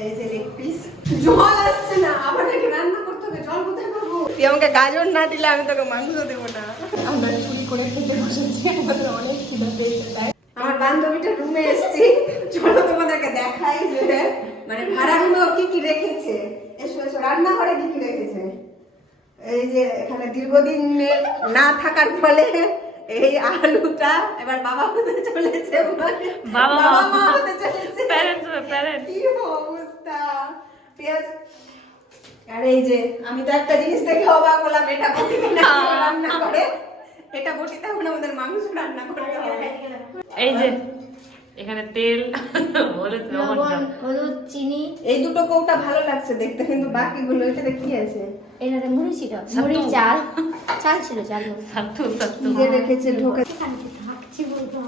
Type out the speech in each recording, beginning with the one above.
এই যে leg piece জল আসছে না আবার নাকি রান্না করতে হবে। জল কোথায় পাবো? তুই আমাকে গাজর না দিলে আমি তোকে মাংস দেবো না। আমরা চুরি করে খেতে বসেছি আমাদের অনেক খিদে পেয়েছে তাই। আমার বান্ধবীটা রুমে এসেছি। চলো তোমাদেরকে দেখাই যে মানে ভাড়াগুলো কি কি রেখেছে। এসো এসো রান্নাঘরে কি কি রেখেছে? এই যে এখানে দীর্ঘদিন না থাকার ফলে এই আলুটা এবার বাবা হতে চলেছে। বাবা মা। হতে চলেছে। Parents। কি অবস্থা। পেঁয়াজ। আর এই যে আমি তো একটা জিনিস দেখে অবাক হলাম এটা বটিতে না রান্না করে। এটা বটিতে এখন আমাদের মাংস রান্না করতে হবে। এই যে এখানে তেল হলুদ লবণ লবণ হলুদ চিনি। এই দুটো কৌটা ভালো লাগছে দেখতে কিন্তু বাকিগুলো এটাতে কি আছে? এটাতে মুড়ি ছিল মুড়ি চাল। চাল ছিল চাল। সাত্তু সাত্তু কি যে রেখেছে ঢোকে। থাকছি বলতো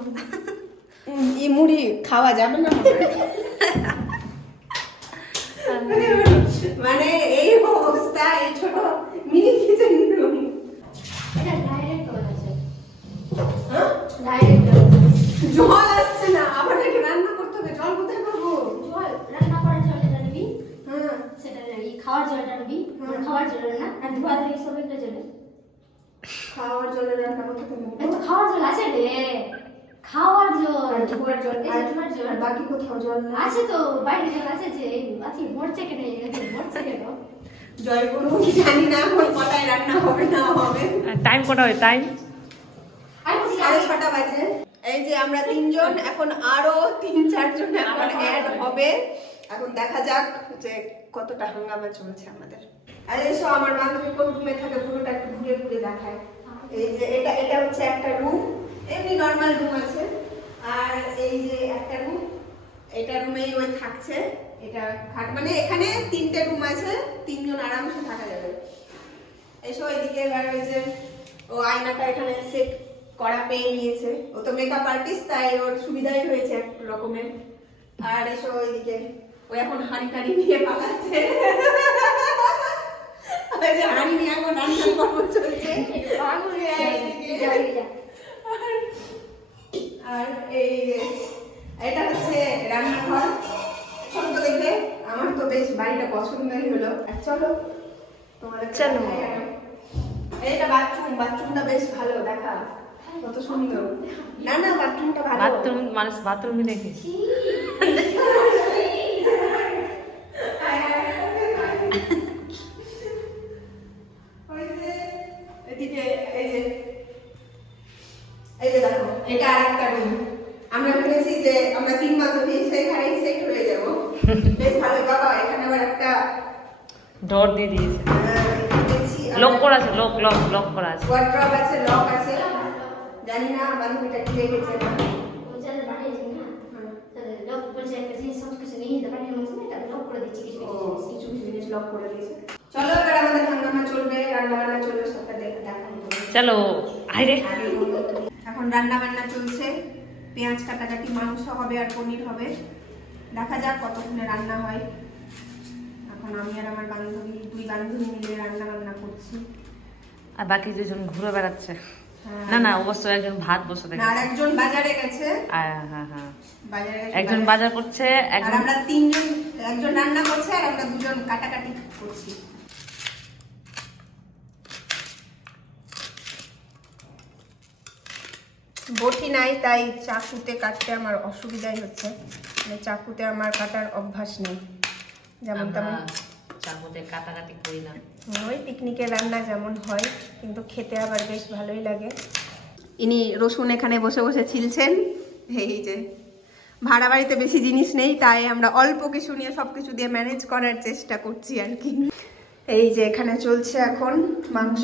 এই মুড়ি খাওয়া যাবে না। মানে এই অবস্থা এই ছোট মিনি কিচেন রুম এটা ডাইরেক্ট ডাইরেক্ট জল আসছে না আবার নাকি রান্না করতে হবে। জল কোথায় পাবো? জল রান্না করার জল এটা নিবি হ্যাঁ। সেটা নিবি খাওয়ার জলটা নিবি হুম। খাওয়ার জল না? আর ধোয়া দিবি সব একটা জলে। খাওয়ার জলে রান্না করতে হবে। খাওয়ার জল আছে রে। খাওয়ার জল আর ধোয়ার জল এই ধোয়ার জল। আর বাকি কোথাও জল না আছে তো বাইরে জল আছে যে এই আছে মরছে কেন মরছে কেন? জয়গুরু কি জানি না এখন কটায় রান্না হবে না হবে। টাইম কটা হয় টাইম সাড়ে ছটা বাজে। এই যে আমরা তিনজন এখন আরও তিন চারজন এখন অ্যাড হবে। এখন দেখা যাক যে কতটা হাঙ্গামা চলছে আমাদের। আর এসো আমার বান্ধবী কোন রুমে থাকে পুরোটা একটু ঘুরে ঘুরে দেখায়। এই যে এটা এটা হচ্ছে একটা রুম এমনি নর্মাল রুম আছে। এই যে একটা রুম এটা রুমেই ওই থাকছে এটা খাট মানে এখানে তিনটে রুম আছে তিনজন আরামসে থাকা যাবে। এসো এদিকে এবার ওই যে ও আয়নাটা এখানে সেট করা পেয়ে নিয়েছে। ও তো মেকআপ আর্টিস্ট তাই ওর সুবিধাই হয়েছে এক রকমের। আর এসো ওইদিকে ও এখন হাঁড়ি টাড়ি নিয়ে পালাচ্ছে। হাঁড়ি নিয়ে এখন রান্না কর্ম চলছে। আর এই যে এটা হচ্ছে রান্নাঘর। ছোট্ট দেখবে আমার তো বেশ বাড়িটা পছন্দই হলো। আর চলো তোমাদের চলো। এটা বাথরুম বাথরুমটা বেশ ভালো দেখা। কত সুন্দর। না না বাথরুমটা ভালো। বাথরুম মানুষ বাথরুমই দেখে। একটা ডর দিয়ে দিয়েছে। লক করা আছে লক লক লক করা আছে। ওয়ার্ড্রপ আছে লক আছে। জানি না বান্ধবীটা কি রেখেছে না, দিয়েছে। চলো এবার আমাদের হাঙ্গামা চলবে রান্না বান্না চলবে সবটা দেখে দেখাবো চলো আরে এখন রান্না বান্না চলছে। পেঁয়াজ কাটাকাটি মাংস হবে আর পনির হবে। দেখা যাক কতক্ষণে রান্না হয়। এখন আমি আর আমার বান্ধবী দুই বান্ধবী মিলে রান্না বান্না করছি। আর বাকি দুজন ঘুরে বেড়াচ্ছে। হ্যাঁ। না না অবশ্য একজন ভাত বসে দেখে আর একজন বাজারে গেছে। হ্যাঁ হ্যাঁ বাজারে একজন বাজার। করছে একজন আমরা তিনজন একজন রান্না করছে আর আমরা দুজন কাটাকাটি করছি। বটি নাই তাই চাকুতে কাটতে আমার অসুবিধাই হচ্ছে। মানে চাকুতে আমার কাটার অভ্যাস নেই। যেমন তেমন। চাকুতে কাটাকাটি করি না। ওই পিকনিকের রান্না যেমন হয় কিন্তু খেতে আবার বেশ ভালোই লাগে। ইনি রসুন এখানে বসে বসে ছিলছেন। এই যে ভাড়া বাড়িতে বেশি জিনিস নেই তাই আমরা অল্প কিছু নিয়ে সব কিছু দিয়ে ম্যানেজ করার চেষ্টা করছি আর কি এই যে এখানে চলছে এখন মাংস?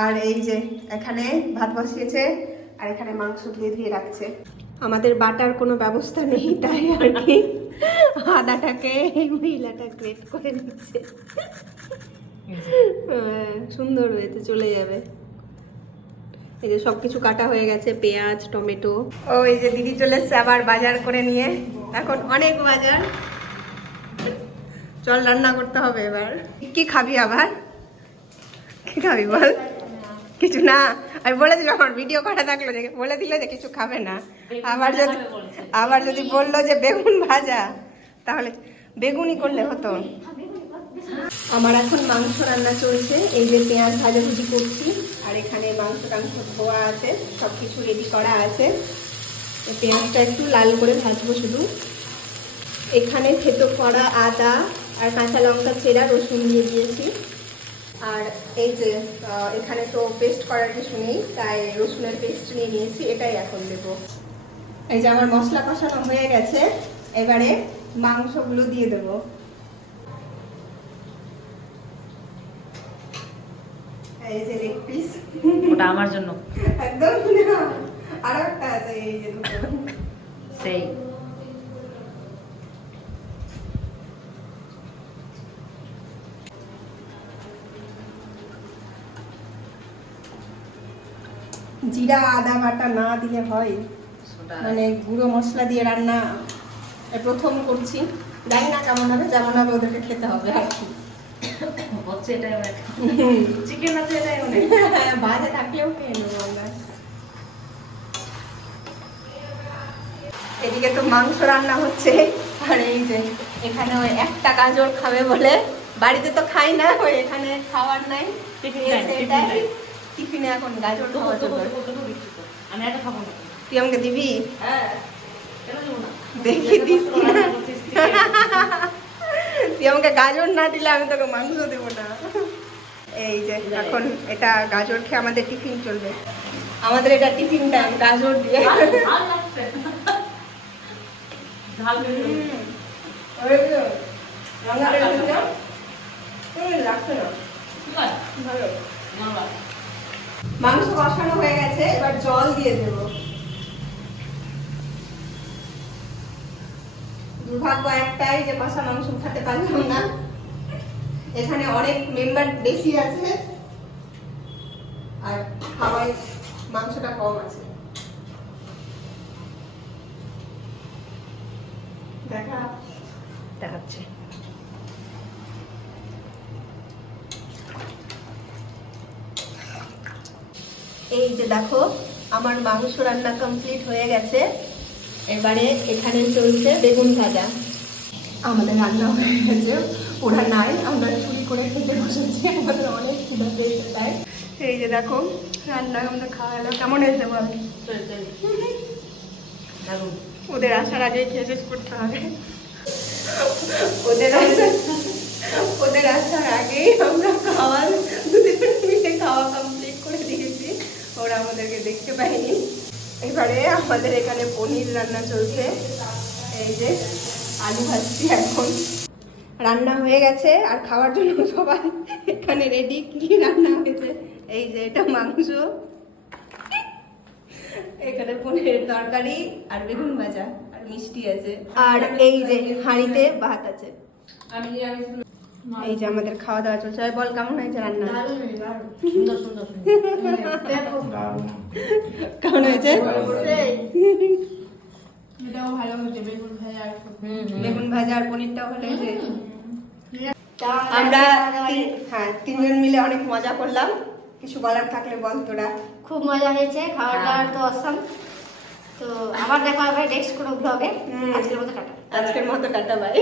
আর এই যে এখানে ভাত বসিয়েছে আর এখানে মাংস ধুয়ে ধুয়ে রাখছে। আমাদের বাটার কোনো ব্যবস্থা নেই তাই আর কি আদাটাকে এই মহিলাটা গ্রেট করে নিচ্ছে। হ্যাঁ, সুন্দর হয়েছে চলে যাবে। এই যে সবকিছু কাটা হয়ে গেছে পেঁয়াজ টমেটো। ও এই যে দিদি চলে এসছে আবার বাজার করে নিয়ে। এখন অনেক বাজার। চল রান্না করতে হবে এবার। কি খাবি আবার? কি খাবি বল? কিছু না। আমি বলে দিলাম আমার ভিডিও করা থাকল যে বলে দিলে যে কিছু খাবে না। আবার যদি আবার যদি বলল যে বেগুন ভাজা। তাহলে বেগুনি করলে হতো। আমার এখন মাংস রান্না চলছে, এই যে পেঁয়াজ ভাজাভুজি করছি, আর এখানে মাংস টাংস ধোয়া আছে সব কিছু রেডি করা আছে। পেঁয়াজটা একটু লাল করে ভাজবো শুধু। এখানে থেতো করা আদা আর কাঁচা লঙ্কা, চেরা, রসুন দিয়ে দিয়েছি। আর এই যে এখানে তো পেস্ট করার কিছু নেই, তাই রসুনের পেস্ট নিয়ে নিয়েছি, এটাই এখন দেবো। এই যে আমার মশলা কষানো হয়ে গেছে। এবারে মাংসগুলো দিয়ে দেবো। এই যে লেগ পিস ওটা আমার জন্য। একদম না আর একটা আছে এই যে সেই। জিরা আদা বাটা না দিলে হয়। মানে গুঁড়ো মশলা দিয়ে রান্না প্রথম করছি। জানি না কেমন হবে যেমন হবে ওদেরকে খেতে হবে আর কি। হচ্ছে এটাই অনেক। চিকেন আছে এটাই অনেক। বাজে থাকলেও খেয়ে নেব আমরা। এদিকে তো মাংস রান্না হচ্ছে আর এই যে এখানে ওই একটা গাজর খাবে বলে বাড়িতে তো খাই না ওই এখানে খাওয়ার নাই। টিফিন এখন গাজর তবু খাওয়া তবু জন্য। আমি একটা খাব না। তুই আমাকে দিবি? হ্যাঁ। দেখি দিস। তুই আমাকে গাজর না দিলে আমি তোকে মাংস দেবো না। এই যে এখন এটা গাজর খেয়ে আমাদের টিফিন চলবে। আমাদের এটা টিফিন টাইম গাজর দিয়ে। মাংস কষানো হয়ে গেছে এবার জল দিয়ে দেব। দুর্ভাগ্য একটাই যে কষা মাংস উঠাতে পারলাম না। এখানে অনেক মেম্বার বেশি আছে। আর খাওয়াই মাংসটা কম আছে। দেখা। দেখাচ্ছে। এই যে দেখো আমার মাংস রান্না কমপ্লিট হয়ে গেছে। এবারে এখানে চলছে বেগুন ভাজা। আমাদের রান্না হয়ে গেছে। ওরা নাই, আমরা চুরি করে খেতে বসেছি। আমাদের অনেক খিদা পেয়েছে তাই। এই যে দেখো, রান্না আমরা খাওয়া হলো। কেমন হয়েছে বল। ওদের আসার আগে খেয়ে শেষ করতে হবে। ওদের আসার ওদের আসার আগেই আমরা খাওয়া দুদিন মিলে খাওয়া কমপ্লিট করে দিয়েছি। ওরা আমাদেরকে দেখতে পায়নি। এবারে আমাদের এখানে পনির রান্না চলছে। এই যে আলু ভাজছি এখন। রান্না হয়ে গেছে আর খাওয়ার জন্য সবাই এখানে রেডি কি রান্না হয়েছে? এই যে এটা মাংস। এখানে পনিরের তরকারি আর বেগুন ভাজা আর মিষ্টি আছে। আর এই যে হাঁড়িতে ভাত আছে। এই যে আমাদের খাওয়া দাওয়া চলছে। বল কেমন হয়েছে রান্না? কেমন হয়েছে? বেগুন ভাজা আর পনিরটাও ভালো হয়েছে। আমরা হ্যাঁ তিনজন মিলে অনেক মজা করলাম। কিছু বলার থাকলে বল তোরা। খুব মজা হয়েছে খাওয়া দাওয়ার তো অসম তো আবার দেখা হবে নেক্সট কোনো ব্লগে। আজকের মতো টাটা। আজকের মতো টাটা বাই